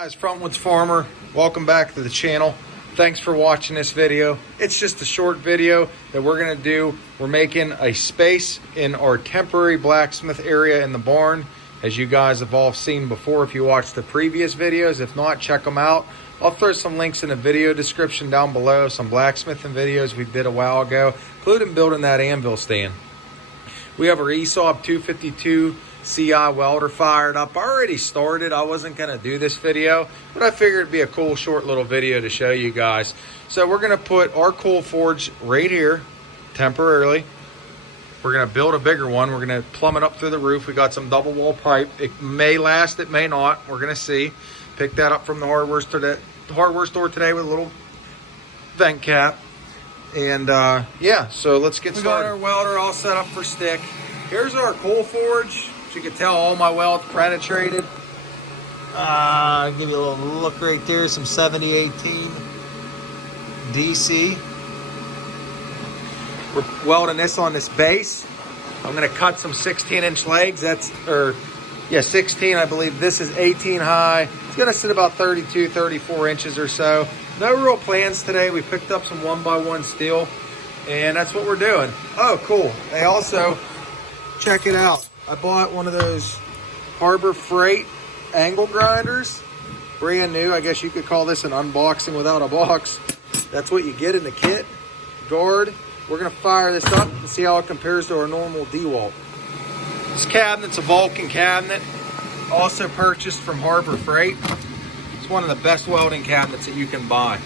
Guys, Frontwoods Farmer, welcome back to the channel. Thanks for watching this video. It's just a short video that we're gonna do. We're making a space in our temporary blacksmith area in the barn, as you guys have all seen before if you watched the previous videos. If not, check them out. I'll throw some links in the video description down below, some blacksmithing videos we did a while ago, including building that anvil stand. We have our ESAB 252 CI welder fired up. I already started. I wasn't going to do this video, but I figured it'd be a cool short little video to show you guys. So we're going to put our coal forge right here temporarily. We're going to build a bigger one. We're going to plumb it up through the roof. We got some double wall pipe. It may last, it may not. We're going to see. Picked that up from the hardware store today with a little vent cap. And yeah, so let's get started. We got our welder all set up for stick. Here's our coal forge. As you can tell, all my welds penetrated. I'll give you a little look right there. Some 7018 DC. We're welding this on this base. I'm gonna cut some 16-inch legs. 16, I believe. This is 18 high. It's gonna sit about 32, 34 inches or so. No real plans today. We picked up some 1x1 steel, and that's what we're doing. Oh, cool. They also, check it out. I bought one of those Harbor Freight angle grinders. Brand new. I guess you could call this an unboxing without a box. That's what you get in the kit. Guard. We're going to fire this up and see how it compares to our normal DeWalt. This cabinet's a Vulcan cabinet. Also purchased from Harbor Freight. It's one of the best welding cabinets that you can buy.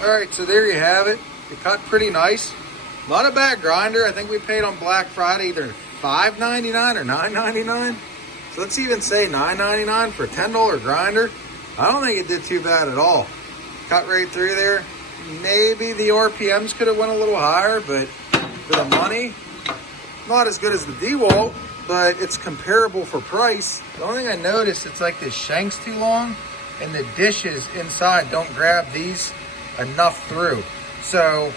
All right, so there you have it. It cut pretty nice. Not a bad grinder. I think we paid on Black Friday either $5.99 or $9.99. So let's even say $9.99 for a $10 grinder. I don't think it did too bad at all. Cut right through there. Maybe the RPMs could have went a little higher, but for the money, not as good as the DeWalt, but it's comparable for price. The only thing I noticed, it's like the shank's too long and the dishes inside don't grab these enough through. So,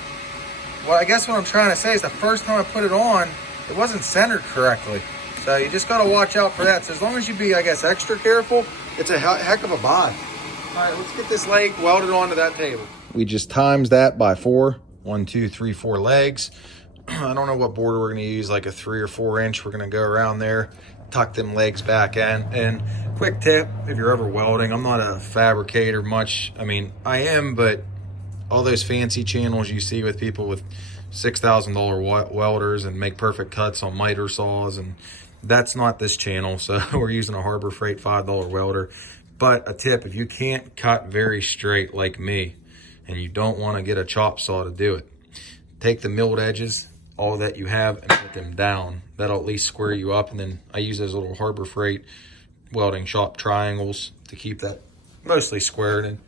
well, I guess what I'm trying to say is the first time I put it on, it wasn't centered correctly. So you just got to watch out for that. So as long as you be, I guess, extra careful, it's a heck of a buy. All right, let's get this leg welded onto that table. We just times that by 4. 1, 2, 3, 4 legs. I don't know what border we're going to use, like a 3 or 4 inch. We're going to go around there, tuck them legs back in. And quick tip, if you're ever welding, I'm not a fabricator much. I mean, I am, but all those fancy channels you see with people with $6,000 welders and make perfect cuts on miter saws, and that's not this channel. So we're using a Harbor Freight $5 welder. But a tip, if you can't cut very straight like me and you don't want to get a chop saw to do it, take the milled edges, all that you have, and put them down. That'll at least square you up. And then I use those little Harbor Freight welding shop triangles to keep that mostly squared. And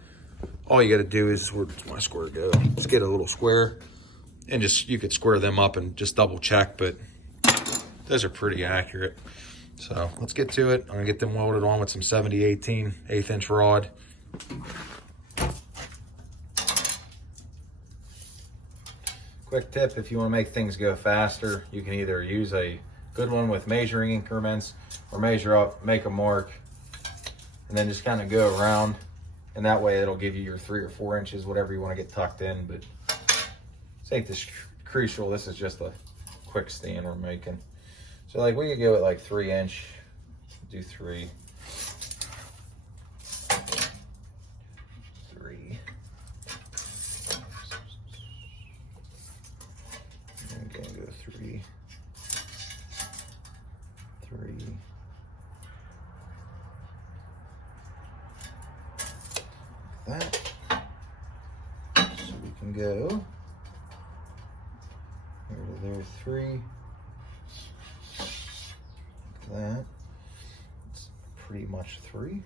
all you got to do is, where does my square go? Just get a little square, and just, you could square them up and just double check, but those are pretty accurate. So let's get to it. I'm gonna get them welded on with some 7018 1/8" rod. Quick tip, if you want to make things go faster, you can either use a good one with measuring increments or measure up, make a mark, and then just kind of go around. And that way it'll give you your 3 or 4 inches, whatever you want to get tucked in. But this ain't this crucial. This is just a quick stand we're making. So like we could go at like 3 inch, do 3. 3. I'm gonna go 3. 3. That. can go. Here to there, 3. Look at that. It's pretty much 3.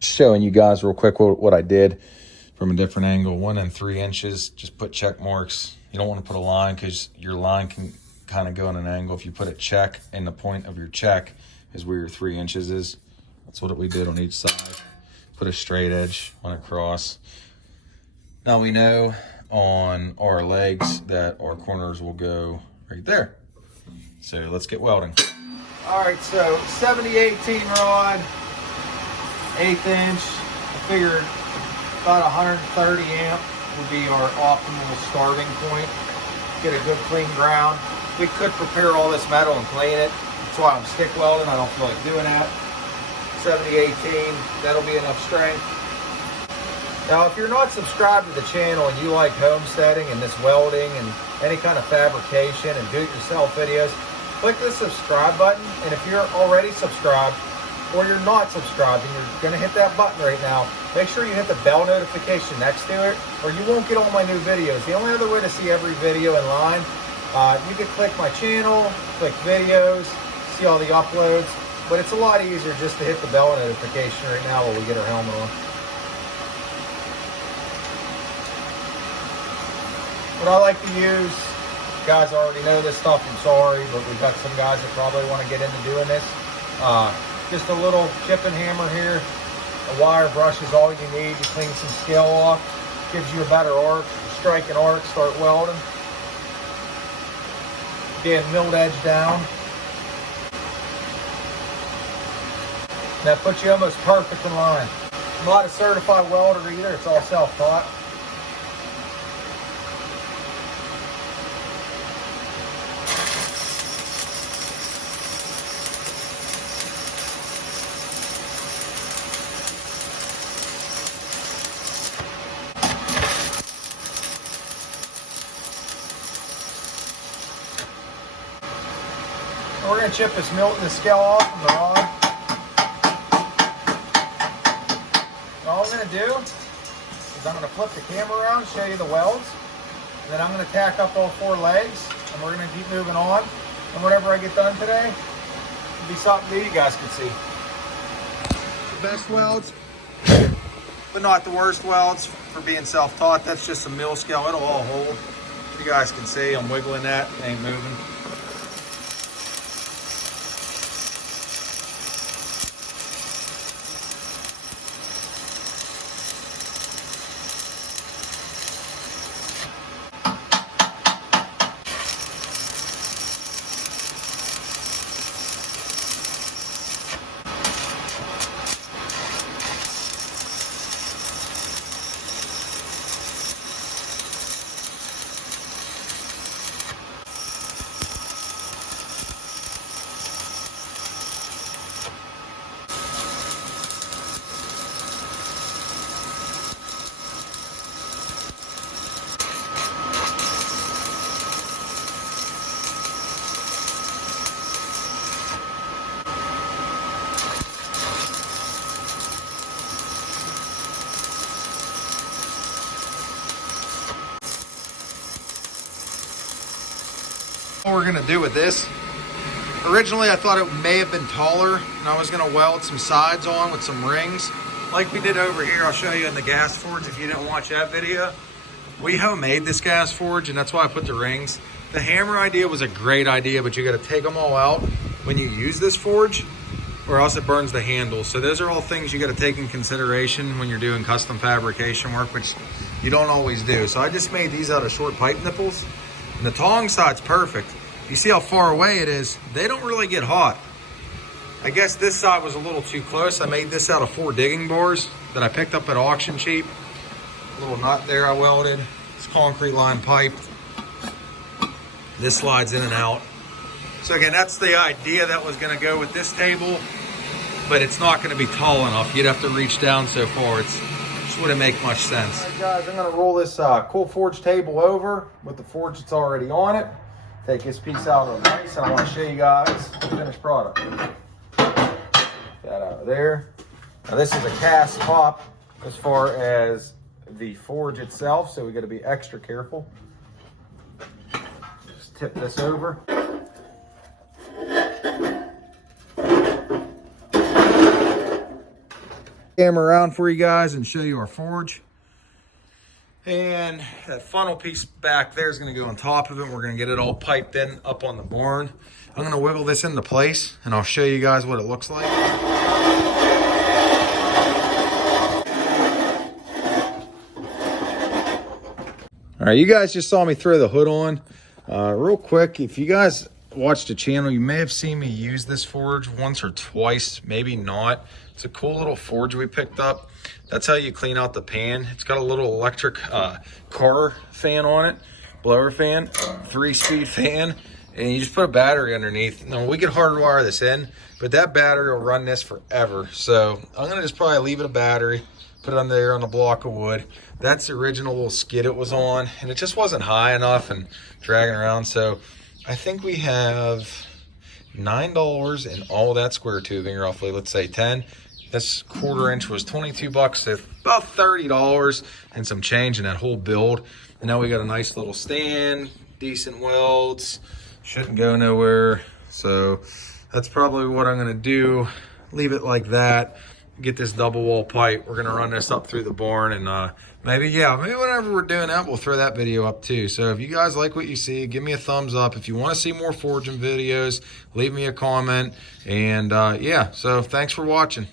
Showing you guys real quick what I did from a different angle. 1 3 inches, just put check marks. You don't want to put a line because your line can kind of go in an angle. If you put a check and the point of your check is where your 3 inches is, that's what we did on each side. Put a straight edge, went across. Now we know on our legs that our corners will go right there. So let's get welding. All right, so 70-18 rod. 1/8 inch. I figured about 130 amp would be our optimal starting point. Get a good clean ground. We could prepare all this metal and clean it. That's why I'm stick welding. I don't feel like doing that. 70-18, that'll be enough strength. Now, if you're not subscribed to the channel and you like homesteading and this welding and any kind of fabrication and do-it-yourself videos, click the subscribe button. And if you're already subscribed, or you're not subscribed and you're gonna hit that button right now, make sure you hit the bell notification next to it, or you won't get all my new videos. The only other way to see every video in line, you can click my channel, click videos, see all the uploads, but it's a lot easier just to hit the bell notification right now while we get our helmet on. What I like to use, you guys already know this stuff, I'm sorry, but we've got some guys that probably want to get into doing this. Just a little chipping hammer here. A wire brush is all you need to clean some scale off. Gives you a better arc. Strike an arc, start welding. Again, milled edge down. That puts you almost perfect in line. I'm not a certified welder either, it's all self-taught. We're going to chip this scale off from the rod. And all I'm going to do is I'm going to flip the camera around, show you the welds, and then I'm going to tack up all 4 legs, and we're going to keep moving on. And whatever I get done today, it'll be something new you guys can see. The best welds, but not the worst welds for being self-taught. That's just a mill scale. It'll all hold. You guys can see I'm wiggling that. It ain't moving. What we're gonna do with this, originally I thought it may have been taller and I was gonna weld some sides on with some rings like we did over here. I'll show you in the gas forge if you didn't watch that video. We homemade this gas forge and that's why I put the rings. The hammer idea was a great idea, but you gotta take them all out when you use this forge or else it burns the handle. So those are all things you gotta take in consideration when you're doing custom fabrication work, which you don't always do. So I just made these out of short pipe nipples. And the tong side's perfect. You see how far away it is? They don't really get hot. I guess this side was a little too close. I made this out of 4 digging bars that I picked up at auction cheap. A little nut there I welded. It's concrete line pipe. This slides in and out. So again, that's the idea that was gonna go with this table, but it's not gonna be tall enough. You'd have to reach down so far. It's Just wouldn't make much sense. All right, guys, I'm gonna roll this cool forge table over with the forge that's already on it. Take this piece out of the vise, and I want to show you guys the finished product. Get that out of there. Now this is a cast top as far as the forge itself, so we got to be extra careful. Just tip this over. Camera around for you guys and show you our forge. And that funnel piece back there is going to go on top of it. We're going to get it all piped in up on the barn. I'm going to wiggle this into place and I'll show you guys what it looks like. All right, you guys just saw me throw the hood on. Real quick, if you guys watched the channel, you may have seen me use this forge once or twice, maybe not. It's a cool little forge we picked up. That's how you clean out the pan. It's got a little electric car fan on it, blower fan, 3-speed fan, and you just put a battery underneath. Now, we could hardwire this in, but that battery will run this forever. So I'm gonna just probably leave it a battery, put it on there on a block of wood. That's the original little skid it was on, and it just wasn't high enough and dragging around. So I think we have $9 in all that square tubing, roughly, let's say 10. This 1/4 inch was 22 bucks, so about $30 and some change in that whole build. And now we got a nice little stand, decent welds, shouldn't go nowhere. So that's probably what I'm gonna do. Leave it like that, get this double wall pipe. We're gonna run this up through the barn, and maybe whenever we're doing that, we'll throw that video up too. So if you guys like what you see, give me a thumbs up. If you wanna see more forging videos, leave me a comment. And yeah, so thanks for watching.